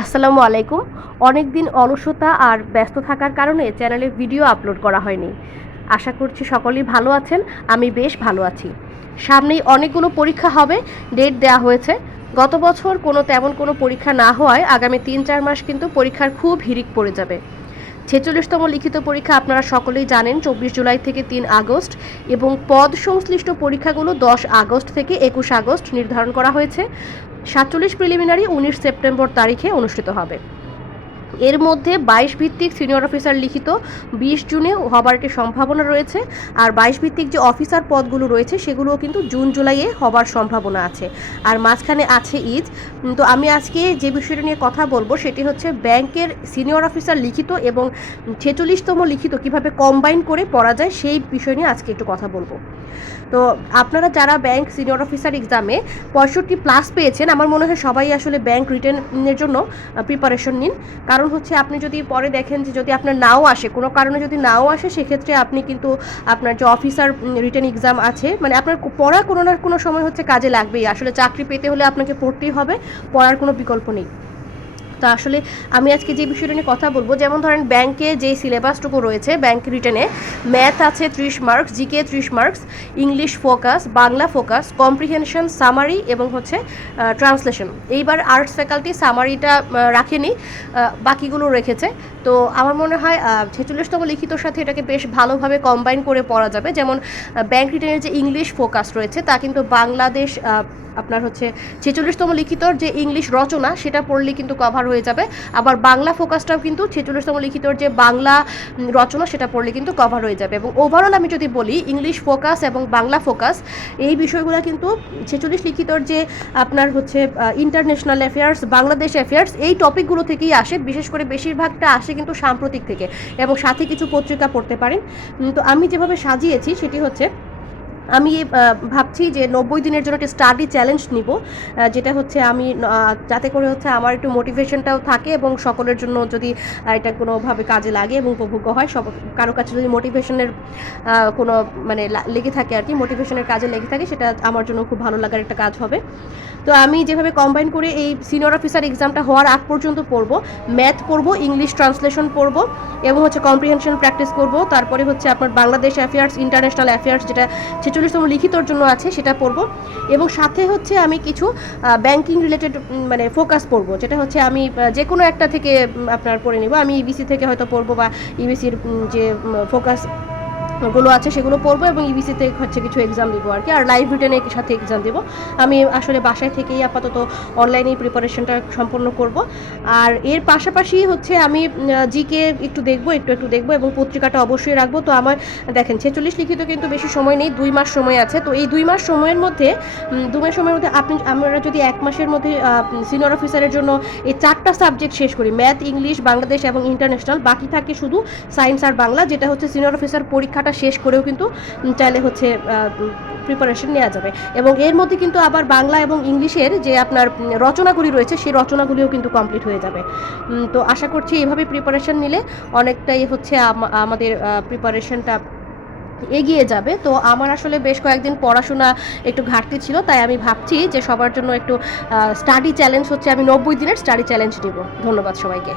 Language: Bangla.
আসসালামু আলাইকুম। অনেক দিন অলসতা আর ব্যস্ত থাকার কারণে চ্যানেলে ভিডিও আপলোড করা হয়নি। আশা করছি সকলেই ভালো আছেন। আমি বেশ ভালো আছি। সামনেই অনেকগুলো পরীক্ষা হবে, ডেট দেওয়া হয়েছে। গত বছর তেমন কোনো পরীক্ষা না হওয়ায় আগামী ৩-৪ মাস কিন্তু পরীক্ষার খুব হিড়িক পড়ে যাবে। ৪৬তম লিখিত পরীক্ষা আপনারা সকলেই জানেন ২৪ জুলাই থেকে ৩ আগস্ট এবং পদ সংশ্লিষ্ট পরীক্ষাগুলো ১০ আগস্ট থেকে ২১ আগস্ট নির্ধারণ করা হয়েছে। ৪৭ প্রিলিমিনারি ১৯ সেপ্টেম্বর তারিখে অনুষ্ঠিত হবে। এর মধ্যে ২২ ভিত্তিক সিনিয়র অফিসার লিখিত ২০ জুনে হবার একটি সম্ভাবনা রয়েছে, আর ২২ ভিত্তিক যে অফিসার পদগুলো রয়েছে সেগুলোও কিন্তু জুন জুলাইয়ে হবার সম্ভাবনা আছে। আর মাঝখানে আছে ঈদ। তো আমি আজকে যে বিষয়টা নিয়ে কথা বলবো সেটি হচ্ছে ব্যাংকের সিনিয়র অফিসার লিখিত এবং ৪৬তম লিখিত কিভাবে কম্বাইন করে পড়া যায় সেই বিষয় নিয়ে আজকে একটু কথা বলবো। তো আপনারা যারা ব্যাংক সিনিয়র অফিসার এক্সামে ৬৫+ পেয়েছেন, আমার মনে হয় সবাই আসলে ব্যাংক রিটেনের জন্য প্রিপারেশন নিন। কারণ হচ্ছে আপনি যদি পরে দেখেন যে যদি আপনার নাও আসে, কোনো কারণে যদি নাও আসে, সেক্ষেত্রে আপনি কিন্তু আপনার যে অফিসার রিটেন এক্সাম আছে, মানে আপনার পড়া কোনো না কোনো সময় হচ্ছে কাজে লাগবেই। আসলে চাকরি পেতে হলে আপনাকে পড়তেই হবে, পড়ার কোনো বিকল্প নেই। তো আসলে আমি আজকে যে বিষয়টা নিয়ে কথা বলবো, যেমন ধরেন ব্যাংকে যে সিলেবাসটুকু রয়েছে, ব্যাংক রিটেনে ম্যাথ আছে 30 marks, GK 30 marks, English focus, Bangla focus, comprehension, summary এবং হচ্ছে ট্রান্সলেশন। এইবার আর্টস ফ্যাকাল্টি সামারিটা রাখেনি, বাকিগুলো রেখেছে। তো আমার মনে হয় ৪৬তম লিখিতর সাথে এটাকে বেশ ভালোভাবে কম্বাইন করে পড়া যাবে। যেমন ব্যাংক রিটেনের যে ইংলিশ ফোকাস রয়েছে তা কিন্তু বাংলাদেশ আপনার হচ্ছে ৪৬তম লিখিতর যে ইংলিশ রচনা সেটা পড়লে কিন্তু কভার হয়ে যাবে। আবার বাংলা ফোকাসটাও কিন্তু ৪৬তম লিখিতর যে বাংলা রচনা সেটা পড়লে কিন্তু কভার হয়ে যাবে। এবং ওভারঅল আমি যদি বলি, ইংলিশ ফোকাস এবং বাংলা ফোকাস এই বিষয়গুলো কিন্তু ৪৬ লিখিতর যে আপনার হচ্ছে ইন্টারন্যাশনাল অ্যাফেয়ার্স, বাংলাদেশ অ্যাফেয়ার্স, এই টপিকগুলো থেকেই আসে। বিশেষ করে বেশিরভাগটা আসে কিন্তু সাম্প্রতিক থেকে, এবং সাথে কিছু পত্রিকা পড়তে পারেন। তো আমি যেভাবে সাজিয়েছি সেটি হচ্ছে, আমি ভাবছি যে ৯০ দিনের জন্য একটা স্টাডি চ্যালেঞ্জ নিব, যেটা হচ্ছে আমি যাতে করে হচ্ছে আমার একটু মোটিভেশনটাও থাকে এবং সকলের জন্য যদি এটা কোনোভাবে কাজে লাগে এবং উপভোগ্য হয়, কারো কাছে যদি মোটিভেশনের কোনো মানে লেগে থাকে আর কি, মোটিভেশনের কাজে লেগে থাকে, সেটা আমার জন্য খুব ভালো লাগার একটা কাজ হবে। তো আমি যেভাবে কম্বাইন করে এই সিনিয়র অফিসার এক্সামটা হওয়ার আগ পর্যন্ত পড়বো, ম্যাথ পড়বো, ইংলিশ ট্রান্সলেশন পড়বো এবং হচ্ছে কম্প্রিহেনশন প্র্যাকটিস করবো, তারপরে হচ্ছে আপনার বাংলাদেশ অ্যাফেয়ার্স, ইন্টারন্যাশনাল অ্যাফেয়ার্স যেটা ৪৬তম লিখিতর জন্য আছে সেটা পড়বো, এবং সাথে হচ্ছে আমি কিছু ব্যাংকিং রিলেটেড মানে ফোকাস পড়বো, যেটা হচ্ছে আমি যে কোনো একটা থেকে আপনার পড়ে নিব। আমি ইবিসি থেকে হয়তো পড়বো, বা ইবিসির যে ফোকাস গুলো আছে সেগুলো পড়বো, এবং ইবিসিতে হচ্ছে কিছু এক্সাম দেবো আর কি, আর লাইভ রিটেনের সাথে এক্সাম দেবো। আমি আসলে বাসায় থেকেই আপাতত অনলাইনেই প্রিপারেশনটা সম্পন্ন করব। আর এর পাশাপাশি হচ্ছে আমি জিকে একটু দেখবো, একটু দেখবো, এবং পত্রিকাটা অবশ্যই রাখবো। তো আমার দেখেন ৪৬ লিখিত কিন্তু বেশি সময় নেই, 2 মাস সময় আছে। তো এই 2 মাস সময়ের মধ্যে আমরা যদি 1 মাসের মধ্যে সিনিয়র অফিসারের জন্য এই 4টা সাবজেক্ট শেষ করি, ম্যাথ, ইংলিশ, বাংলাদেশ এবং ইন্টারন্যাশনাল, বাকি থাকে শুধু সায়েন্স আর বাংলা, যেটা হচ্ছে সিনিয়র অফিসার পরীক্ষাটা শেষ করেও কিন্তু চাইলে হচ্ছে প্রিপারেশন নেওয়া যাবে। এবং এর মধ্যে কিন্তু আবার বাংলা এবং ইংলিশের যে আপনার রচনাগুলি রয়েছে সেই রচনাগুলিও কিন্তু কমপ্লিট হয়ে যাবে। তো আশা করছি এইভাবে প্রিপারেশন নিলে অনেকটাই হচ্ছে আমাদের প্রিপারেশনটা এগিয়ে যাবে। তো আমার আসলে বেশ কয়েকদিন পড়াশোনা একটু ঘাটতি ছিল, তাই আমি ভাবছি যে সবার জন্য একটু স্টাডি চ্যালেঞ্জ হচ্ছে, আমি ৯০ দিনের স্টাডি চ্যালেঞ্জ নিব। ধন্যবাদ সবাইকে।